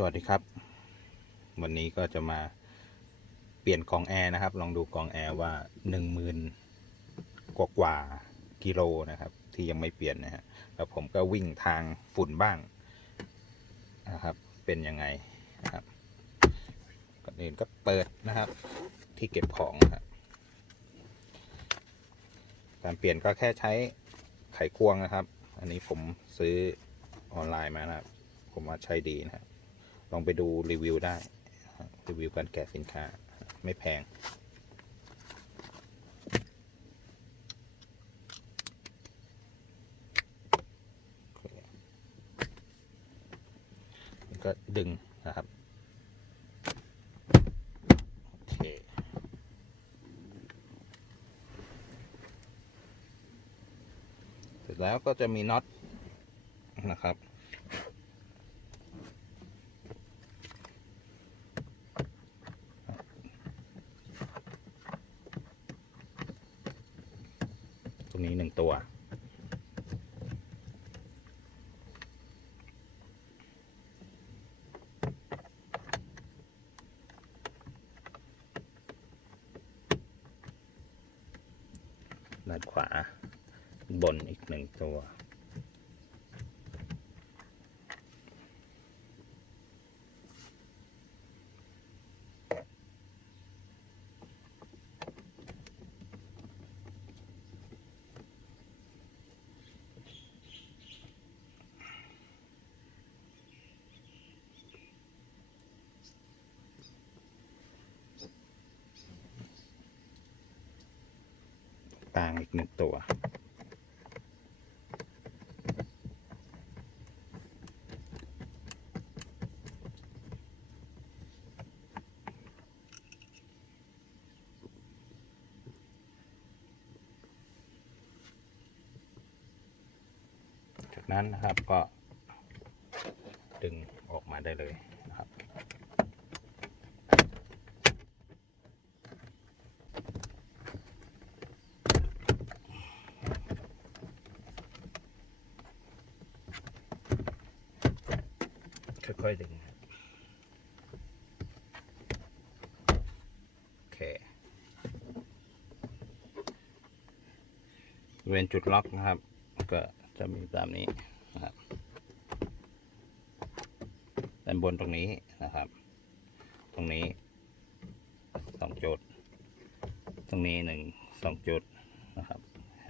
สวัสดีครับ วันนี้ก็จะมาเปลี่ยนกองแอร์นะครับ ลองดูกองแอร์ว่าหนึ่งหมื่นกว่ากว่ากิโลนะครับ ที่ยังไม่เปลี่ยนนะฮะแล้วผมก็วิ่งทางฝุ่นบ้างนะครับ เป็นยังไงนะครับก่อนอื่นก็เปิดนะครับ ที่เก็บของครับการเปลี่ยนก็แค่ใช้ไขควงนะครับ อันนี้ผมซื้อออนไลน์มานะครับ ผมว่าใช้ดีนะครับ ลองไปดูรีวิวได้ รีวิวการแกะสินค้าไม่แพง ก็ดึงนะครับเสร็จแล้วก็จะมีน็อตนะครับ ต รงนี้หนึ่งตัว ด้านขวาบนอีกหนึ่งตัว กลางอีกหนึ่งตัว จากนั้นนะครับก็ดึงออกมาได้เลย ค่อยๆดึงครับโอเคเวนจุดล็อกนะครับ ก็จะมีตามนี้นะครับด้านบนตรงนี้นะครับ ตรงนี้สองจุด ตรงนี้หนึ่งสองจุดนะครับ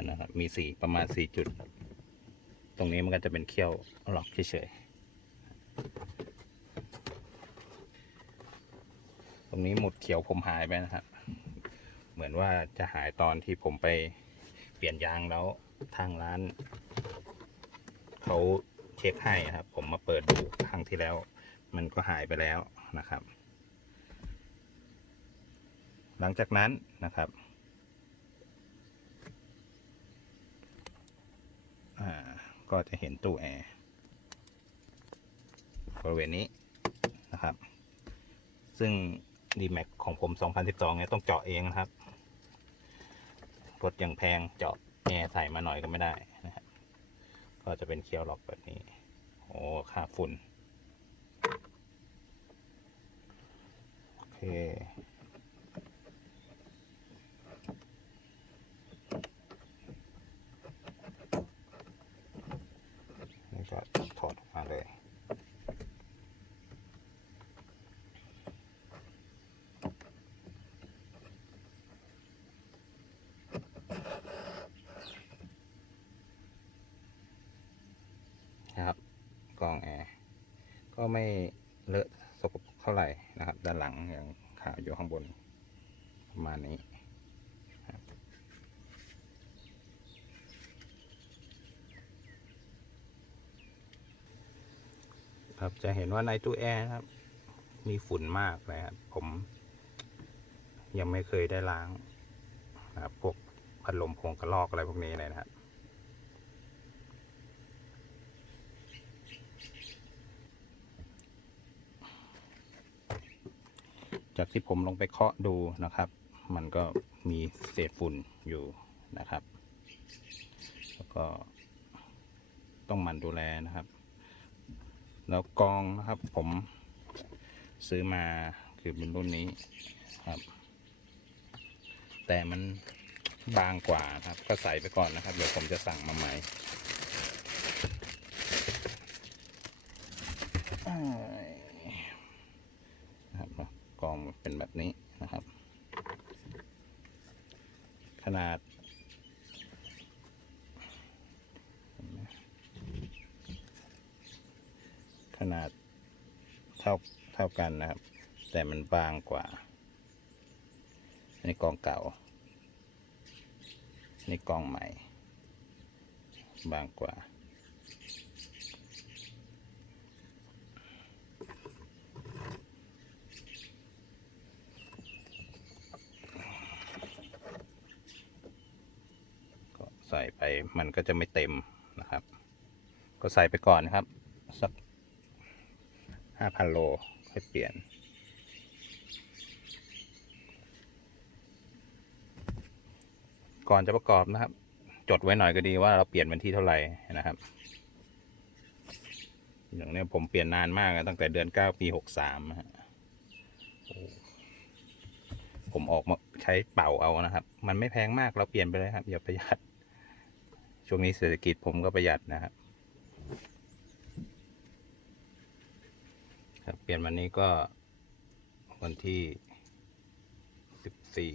นนะครับ มีสี่ประมาณสี่จุด ตรงนี้มันก็จะเป็นเขี้ยวล็อกเฉยๆ ตรงนี้หมุดเขียวผมหายไปนะครับ เหมือนว่าจะหายตอนที่ผมไปเปลี่ยนยางแล้วทางร้านเขาเช็คให้นะครับ ผมมาเปิดดูครั้งที่แล้ว มันก็หายไปแล้วนะครับ หลังจากนั้นนะครับก็จะเห็นตู้แอร์บริเวณนี้นะครับ ซึ่ง d m a x ของผม 2012เนี่ยต้องเจาะเองนะครับ รถยังแพงเจาะแอร์ใส่มาหน่อยก็ไม่ได้นะครับ ก็จะเป็นเคียวล็อกแบบนี้ โอ้ค่าฝุ่น โอเค นี่ก็ถอดออกมาเลย นะครับกรองแอร์ก็ ไม่เลอะสกปรกเท่าไหร่นะครับ ด้านหลังอยังขาวอยู่ข้างบนประมาณนี้ครับจะเห็นว่าในตู้แอร์ครับ มีฝุ่นมากเลยครับผม ยังไม่เคยได้ล้างนะครับพวกพัดลมโพงกระลอกอะไรพวกนี้เลยนะครับ จากที่ผมลงไปเคาะดูนะครับ มันก็มีเศษฝุ่นอยู่นะครับ แล้วก็ต้องหมันดูแลนะครับ แล้วกองนะครับผมซื้อมาคือเป็นรุ่นนี้ครับ แต่มันบางกว่าครับ ก็ใส่ไปก่อนนะครับ เดี๋ยวผมจะสั่งมาใหม่อ้ายนะครับกล่ องเป็นแบบนี้นะครับ ขนาด ขนาดเท่าเท่ากันนะครับ แต่มันบางกว่าอันกล่องเก่าอันกล่องใหม่ บางกว่า ใส่ไปมันก็จะไม่เต็มนะครับ ก็ใส่ไปก่อนนะครับ สักห้าพันโลค่อยเปลี่ยน ก่อนจะประกอบนะครับ จดไว้หน่อยก็ดีว่าเราเปลี่ยนวันที่เท่าไหร่นะครับ อย่างนี้ผมเปลี่ยนนานมากตั้งแต่เดือนเก้าปีหกสามฮะผมออกมาใช้เป่าเอานะครับ มันไม่แพงมากเราเปลี่ยนไปเลยครับอย่าประหยัด ช่วงนี้เศรษฐกิจผมก็ประหยัดนะครับครับเปลี่ยนวันนี้ก็วันที่สิบสี่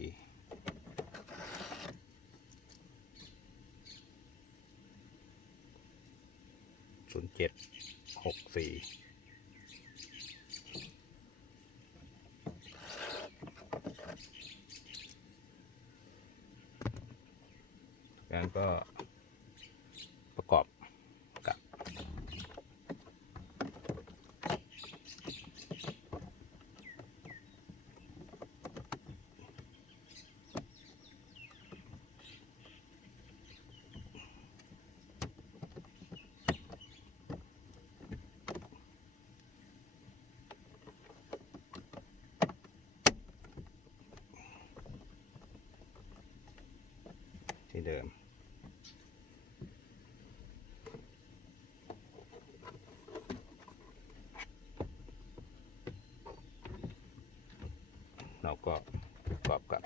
ศูนย์เจ็ดหกสี่งั้นก็ ที่เดิม เราก็ประกอบกับ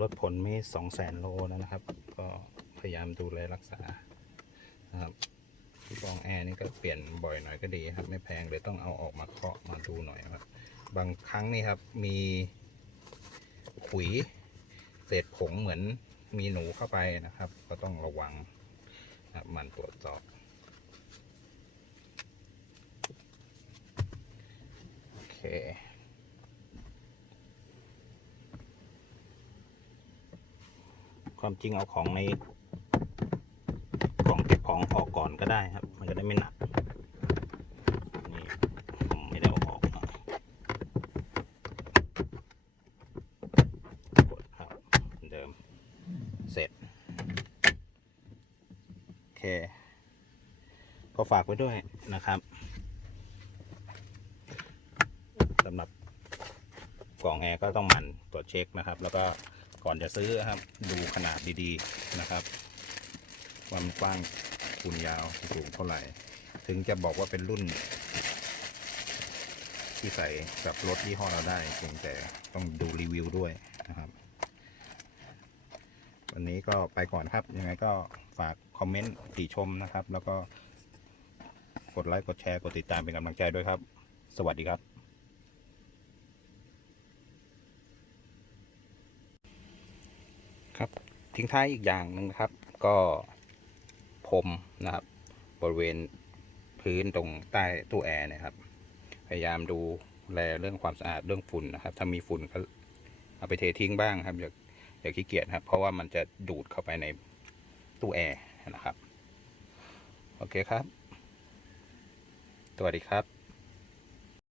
รถผลมีสองแสนโลแล้วนะครับ ก็พยายามดูแลรักษานะครับที่กรองแอร์นี่ก็เปลี่ยนบ่อยหน่อยก็ดีครับ ไม่แพงเดี๋ยวต้องเอาออกมาเคาะมาดูหน่อยครับ บางครั้งนี่ครับมีขุยเศษผงเหมือนมีหนูเข้าไปนะครับ ก็ต้องระวังนะมันตรวจสอบโอเค ความจริงเอาของในกล่องเก็บของออกก่อนก็ได้ครับ มันจะได้ไม่หนักนี่ผมไม่ได้เอาออกนะกดครับเหมือนเดิมเสร็จโอเค ก็ฝากไว้ด้วยนะครับสำหรับกล่องแอร์ก็ต้องหมั่นตรวจเช็คนะครับ แล้วก็ ก่อนจะซื้อครับ ดูขนาดดีๆนะครับความกว้างคูณยาวสูงเท่าไหร่ ถึงจะบอกว่าเป็นรุ่น ที่ใส่กับรถยี่ห้อเราได้เพียงแต่ต้องดูรีวิวด้วยนะครับ วันนี้ก็ไปก่อนครับ ยังไงก็ฝากคอมเมนต์ติชมนะครับ แล้วก็กดไลค์กดแชร์กดติดตามเป็นกำลังใจด้วยครับ สวัสดีครับ ครับ ทิ้งท้ายอีกอย่างหนึ่งนะครับ ก็พรมนะครับ บริเวณพื้นตรงใต้ตู้แอร์นะครับ พยายามดูแลเรื่องความสะอาดเรื่องฝุ่นนะครับ ถ้ามีฝุ่นก็เอาไปเททิ้งบ้างครับอย่าอย่าขี้เกียจครับ เพราะว่ามันจะดูดเข้าไปในตู้แอร์นะครับ โอเคครับ สวัสดีครับ